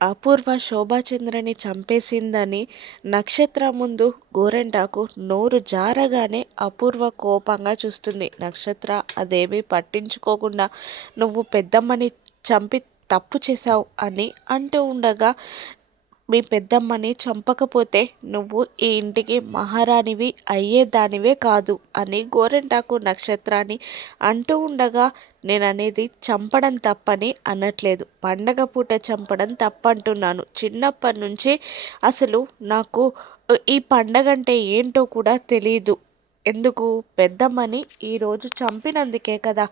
అపూర్వ శోభాచంద్రని చంపేసిందని నక్షత్ర ముందు గోరెంటాకు నోరు జారగానే అపూర్వ కోపంగా చూస్తుంది. నక్షత్ర అదేమీ పట్టించుకోకుండా నువ్వు పెద్దమ్మని చంపి తప్పు చేశావు అని అంటూ ఉండగా, మీ పెద్దమ్మని చంపకపోతే నువ్వు ఈ ఇంటికి మహారాణివి అయ్యేదానివే కాదు అని గోరెంటాకు నక్షత్రాన్ని అంటూ ఉండగా, నేననేది చంపడం తప్పని అనట్లేదు, పండగ పూట చంపడం తప్పంటున్నాను. చిన్నప్పటి నుంచి అసలు నాకు ఈ పండగ అంటే ఏంటో కూడా తెలీదు. ఎందుకు పెద్దమ్మని ఈరోజు చంపినందుకే కదా.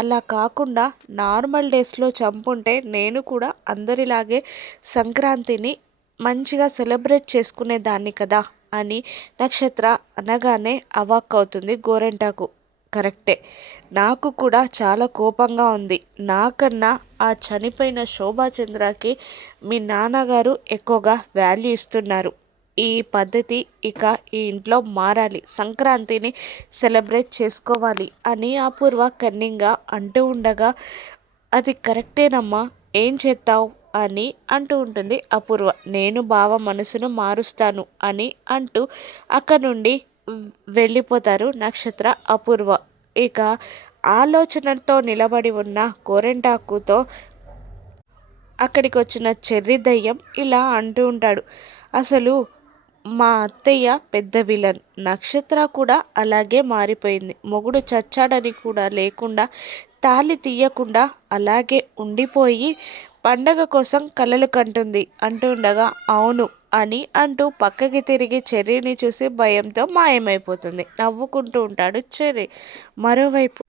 అలా కాకుండా నార్మల్ డేస్లో చంపుంటే నేను కూడా అందరిలాగే సంక్రాంతిని మంచిగా సెలబ్రేట్ చేసుకునేదాన్ని కదా అని నక్షత్ర అనగానే అవాక్కవుతుంది గోరెంటాకు. కరెక్టే, నాకు కూడా చాలా కోపంగా ఉంది. నాకన్నా ఆ చనిపోయిన శోభాచంద్రకి మీ నాన్నగారు ఎక్కువగా వాల్యూ ఇస్తున్నారు. ఈ పద్ధతి ఇక ఈ ఇంట్లో మారాలి, సంక్రాంతిని సెలబ్రేట్ చేసుకోవాలి అని అపూర్వ కన్నింగా అంటూ ఉండగా, అది కరెక్టేనమ్మా, ఏం చేస్తావు అని అంటూ ఉంటుంది అపూర్వ. నేను బావ మనసును మారుస్తాను అని అంటూ అక్కడ నుండి వెళ్ళిపోతారు నక్షత్ర, అపూర్వ. ఇక ఆలోచనతో నిలబడి ఉన్న గోరెంటాకుతో అక్కడికి వచ్చిన చెర్రి దయ్యం ఇలా అంటూ ఉంటాడు, అసలు మా అత్తయ్య పెద్ద విలన్, నక్షత్ర కూడా అలాగే మారిపోయింది. మొగుడు చచ్చాడని కూడా లేకుండా, తాళి తీయకుండా అలాగే ఉండిపోయి పండగ కోసం కలలు కంటుంది అంటూ ఉండగా, అవును అని అంటూ పక్కకి తిరిగి చెర్రీని చూసి భయంతో మాయమైపోతుంది. నవ్వుకుంటూ ఉంటాడు చెర్రీ. మరోవైపు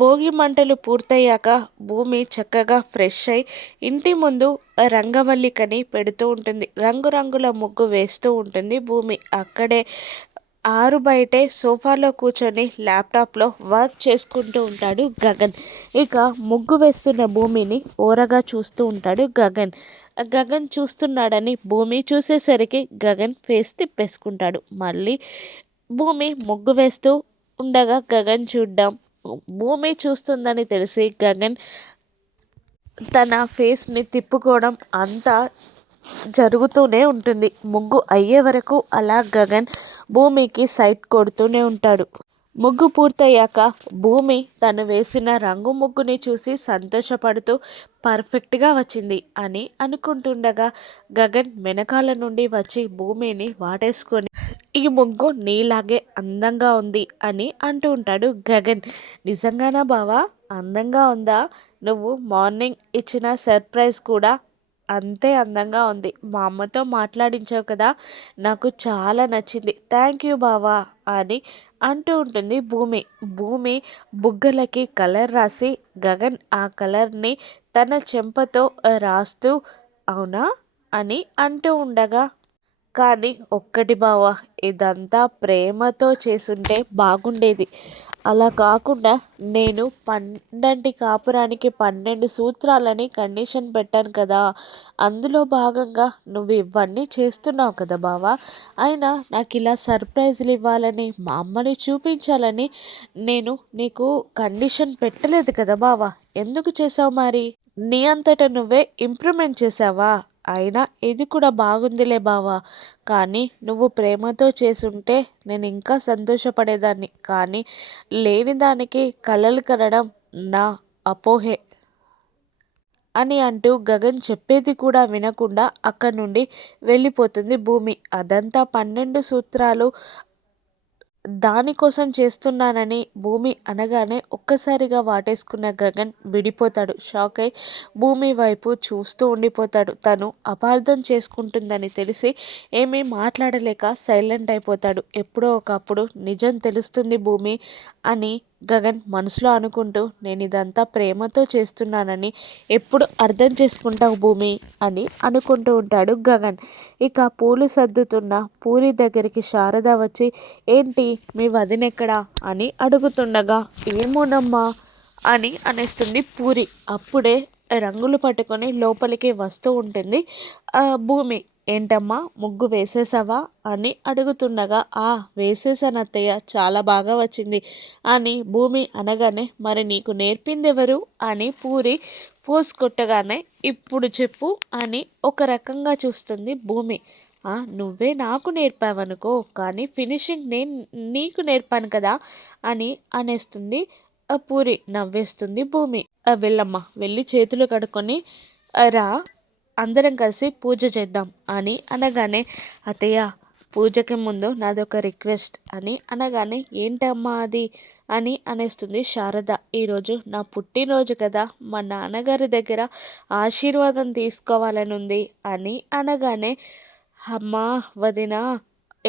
భోగి మంటలు పూర్తయ్యాక భూమి చక్కగా ఫ్రెష్ అయి ఇంటి ముందు రంగవల్లికని పెడుతూ ఉంటుంది. రంగురంగుల ముగ్గు వేస్తూ ఉంటుంది భూమి. అక్కడే ఆరు బయటే సోఫాలో కూర్చొని ల్యాప్టాప్లో వర్క్ చేసుకుంటూ ఉంటాడు గగన్. ఇక ముగ్గు వేస్తున్న భూమిని ఓరగా చూస్తూ ఉంటాడు గగన్. గగన్ చూస్తున్నాడని భూమి చూసేసరికి గగన్ ఫేస్ తిప్పేసుకుంటాడు. మళ్ళీ భూమి ముగ్గు వేస్తూ ఉండగా గగన్ చూడ్డం, భూమి చూస్తుందని తెలిసి గగన్ తన ఫేస్ని తిప్పుకోవడం అంతా జరుగుతూనే ఉంటుంది. ముగ్గు అయ్యే వరకు అలా గగన్ భూమికి సైట్ కొడుతూనే ఉంటాడు. ముగ్గు పూర్తయ్యాక భూమి తను వేసిన రంగు ముగ్గుని చూసి సంతోషపడుతూ పర్ఫెక్ట్గా వచ్చింది అని అనుకుంటుండగా, గగన్ వెనకాల నుండి వచ్చి భూమిని వాటేసుకొని, ఈ ముగ్గు నీలాగే అందంగా ఉంది అని అంటూ ఉంటాడు గగన్. నిజంగానా బావా, అందంగా ఉందా? నువ్వు మార్నింగ్ ఇచ్చిన సర్ప్రైజ్ కూడా అంతే అందంగా ఉంది. మా అమ్మతో మాట్లాడించావు కదా, నాకు చాలా నచ్చింది, థ్యాంక్ యూ బావా అని అంటూ ఉంటుంది భూమి. భూమి బుగ్గలకి కలర్ రాసి గగన్ ఆ కలర్ని తన చెంపతో రాస్తూ, అవునా అని అంటూ ఉండగా, కానీ ఒక్కటి బావా, ఇదంతా ప్రేమతో చేసుంటే బాగుండేది. అలా కాకుండా నేను పండంటి కాపురానికి 12 సూత్రాలని కండిషన్ పెట్టాను కదా, అందులో భాగంగా నువ్వు ఇవన్నీ చేస్తున్నావు కదా బావా. అయినా నాకు ఇలా సర్ప్రైజ్లు ఇవ్వాలని, మా అమ్మని చూపించాలని నేను నీకు కండిషన్ పెట్టలేదు కదా బావా. ఎందుకు చేసావు మరి? నీ అంతటా నువ్వే ఇంప్రూవ్మెంట్ చేసావా? అయినా ఇది కూడా బాగుందిలే బావా, కానీ నువ్వు ప్రేమతో చేసుంటే నేను ఇంకా సంతోషపడేదాన్ని. కానీ లేని దానికి కలలు కనడం నా అపోహే అని అంటూ గగన్ చెప్పేది కూడా వినకుండా అక్కడి నుండి వెళ్ళిపోతుంది భూమి. అదంతా 12 సూత్రాలు దానికోసం చేస్తున్నానని భూమి అనగానే ఒక్కసారిగా వాటేసుకున్న గగన్ విడిపోతాడు. షాక్ అయి భూమి వైపు చూస్తూ ఉండిపోతాడు. తను అపార్థం చేసుకుంటుందని తెలిసి ఏమీ మాట్లాడలేక సైలెంట్ అయిపోతాడు. ఎప్పుడో ఒకప్పుడు నిజం తెలుస్తుంది భూమి అని గగన్ మనసులో అనుకుంటూ, నేను ఇదంతా ప్రేమతో చేస్తున్నానని ఎప్పుడు అర్థం చేసుకుంటావు భూమి అని అనుకుంటూ ఉంటాడు గగన్. ఇక పూలు సర్దుతున్న పూరి దగ్గరికి శారద వచ్చి, ఏంటి మీ వదినెక్కడా అని అడుగుతుండగా, ఏమోనమ్మా అని అనేస్తుంది పూరి. అప్పుడే రంగులు పట్టుకొని లోపలికి వస్తూ ఉంటుంది భూమి. ఏంటమ్మా ముగ్గు వేసేసావా అని అడుగుతుండగా, వేసేసాను అత్తయ్య, చాలా బాగా వచ్చింది అని భూమి అనగానే, మరి నీకు నేర్పిందెవరు అని పూరి ఫోర్స్ కొట్టగానే, ఇప్పుడు చెప్పు అని ఒక రకంగా చూస్తుంది భూమి. నువ్వే నాకు నేర్పావనుకో, కానీ ఫినిషింగ్ నేను నీకు నేర్పాను కదా అని అనేస్తుంది పూరి. నవ్వేస్తుంది భూమి. వెళ్ళమ్మా, వెళ్ళి చేతులు కడుక్కొని రా, అందరం కలిసి పూజ చేద్దాం అని అనగానే, అత్తయ్య పూజకి ముందు నాదొక రిక్వెస్ట్ అని అనగానే, ఏంటమ్మా అది అని అనేస్తుంది శారద. ఈరోజు నా పుట్టినరోజు కదా, మా నాన్నగారి దగ్గర ఆశీర్వాదం తీసుకోవాలని ఉంది అని అనగానే, అమ్మా వదిన,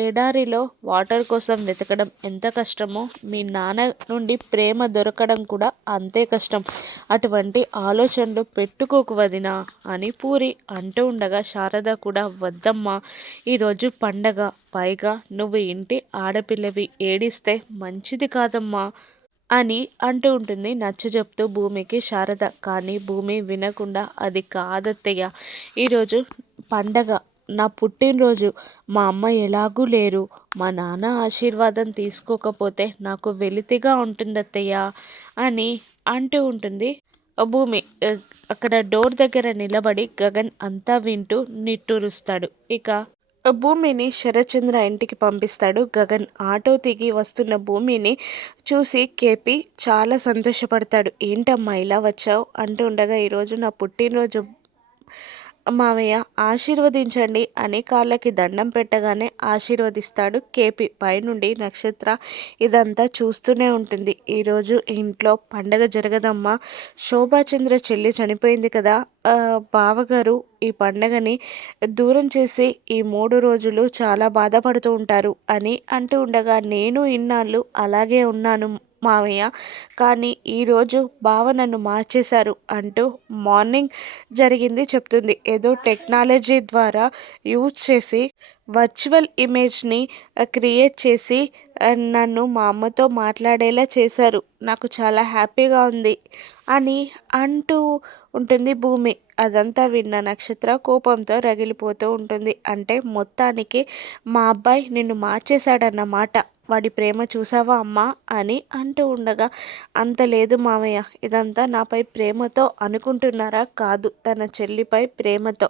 ఎడారిలో వాటర్ కోసం వెతకడం ఎంత కష్టమో, మీ నాన్న నుండి ప్రేమ దొరకడం కూడా అంతే కష్టం. అటువంటి ఆలోచనలు పెట్టుకోకు వదినా అని పూరి అంటూ ఉండగా, శారద కూడా, వద్దమ్మా, ఈరోజు పండగ, పైగా నువ్వు ఇంటి ఆడపిల్లవి, ఏడిస్తే మంచిది కాదమ్మా అని అంటూ ఉంటుంది నచ్చజెప్తూ భూమికి శారద. కానీ భూమి వినకుండా, అది కాదత్తయ్య, ఈరోజు పండగ, నా పుట్టినరోజు, మా అమ్మ ఎలాగూ లేరు, మా నాన్న ఆశీర్వాదం తీసుకోకపోతే నాకు వెలితిగా ఉంటుందత్తయ్య అని అంటూ ఉంటుంది భూమి. అక్కడ డోర్ దగ్గర నిలబడి గగన్ అంతా వింటూ నిట్టూరుస్తాడు. ఇక భూమిని శరత్చంద్ర ఇంటికి పంపిస్తాడు గగన్. ఆటో దిగి వస్తున్న భూమిని చూసి కేపీ చాలా సంతోషపడతాడు. ఏంటమ్మా ఇలా వచ్చావు అంటూ ఉండగా, ఈరోజు నా పుట్టినరోజు మావయ్య, ఆశీర్వదించండి అని కాళ్ళకి దండం పెట్టగానే ఆశీర్వదిస్తాడు కేపీ. పైనుండి నక్షత్ర ఇదంతా చూస్తూనే ఉంటుంది. ఈరోజు ఇంట్లో పండగ జరగదమ్మా, శోభాచంద్ర చెల్లి చనిపోయింది కదా, బావగారు ఈ పండగని దూరం చేసి ఈ 3 రోజులు చాలా బాధపడుతూ ఉంటారు అని అంటూ ఉండగా, నేను ఇన్నాళ్ళు అలాగే ఉన్నాను మావయ్య, కానీ ఈరోజు బావ నన్ను మార్చేశారు అంటూ మార్నింగ్ జరిగింది చెప్తుంది. ఏదో టెక్నాలజీ ద్వారా యూజ్ చేసి వర్చువల్ ఇమేజ్ని క్రియేట్ చేసి నన్ను మా అమ్మతో మాట్లాడేలా చేశారు, నాకు చాలా హ్యాపీగా ఉంది అని అంటూ ఉంటుంది భూమి. అదంతా విన్న నక్షత్ర కోపంతో రగిలిపోతూ ఉంటుంది. అంటే మొత్తానికి మా అబ్బాయి నిన్ను మార్చేశాడన్నమాట, వాడి ప్రేమ చూసావా అమ్మా అని అంటూ ఉండగా, అంత లేదు మామయ్య, ఇదంతా నాపై ప్రేమతో అనుకుంటున్నారా? కాదు, తన చెల్లిపై ప్రేమతో.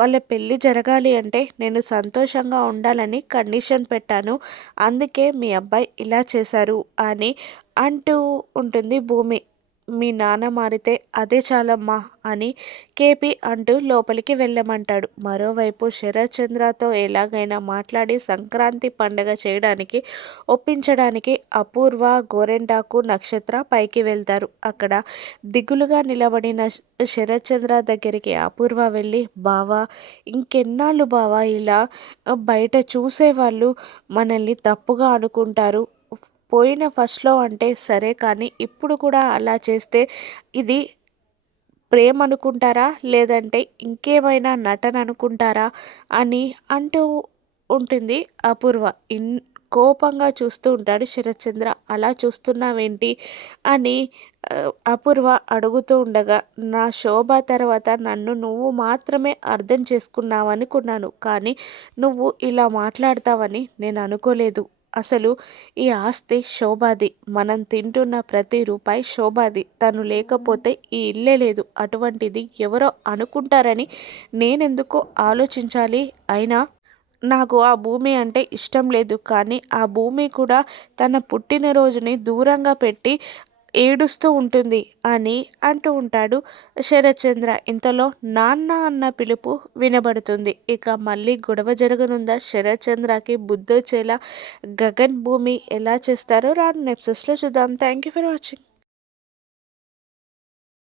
వాళ్ళ పెళ్ళి జరగాలి అంటే నేను సంతోషంగా ఉండాలని కండిషన్ పెట్టాను, అందుకే మీ అబ్బాయి ఇలా చేశారు అని అంటూ ఉంటుంది భూమి. మీ నాన్న మారితే అదే చాలమ్మా అని కేపీ అంటూ లోపలికి వెళ్ళమంటాడు. మరోవైపు శరత్చంద్రతో ఎలాగైనా మాట్లాడి సంక్రాంతి పండగ చేయడానికి ఒప్పించడానికి అపూర్వ, గోరెంటాకు, నక్షత్ర పైకి వెళ్తారు. అక్కడ దిగులుగా నిలబడిన శరత్చంద్ర దగ్గరికి అపూర్వ వెళ్ళి, బావా, ఇంకెన్నాళ్ళు బావా ఇలా, బయట చూసేవాళ్ళు మనల్ని తప్పుగా అనుకుంటారు, పోయిన ఫస్ట్లో అంటే సరే, కానీ ఇప్పుడు కూడా అలా చేస్తే ఇది ప్రేమ అనుకుంటారా, లేదంటే ఇంకేమైనా నటన అనుకుంటారా అని అంటూ ఉంటుంది అపూర్వ. కోపంగా చూస్తూ ఉంటాడు శరత్చంద్ర. అలా చూస్తున్నావేంటి అని అపూర్వ అడుగుతూ ఉండగా, నా శోభ తర్వాత నన్ను నువ్వు మాత్రమే అర్థం చేసుకున్నావనుకున్నాను, కానీ నువ్వు ఇలా మాట్లాడతావని నేను అనుకోలేదు. అసలు ఈ ఆస్తి శోభాది, మనం తింటున్న ప్రతి రూపాయి శోభాది, తను లేకపోతే ఈ ఇల్లే లేదు, అటువంటిది ఎవరో అనుకుంటారని నేనెందుకు ఆలోచించాలి? అయినా నాకు ఆ భూమి అంటే ఇష్టం లేదు, కానీ ఆ భూమి కూడా తన పుట్టినరోజుని దూరంగా పెట్టి ఏడుస్తూ ఉంటుంది అని అంటూ ఉంటాడు శరత్చంద్ర. ఇంతలో నాన్న అన్న పిలుపు వినబడుతుంది. ఇక మళ్ళీ గొడవ జరగనుందా? శరత్చంద్రకి బుద్ధొచ్చేలా గగన్ భూమి ఎలా చేస్తారో రాను ఎపిసోడ్స్లో చూద్దాం. Thank you for watching.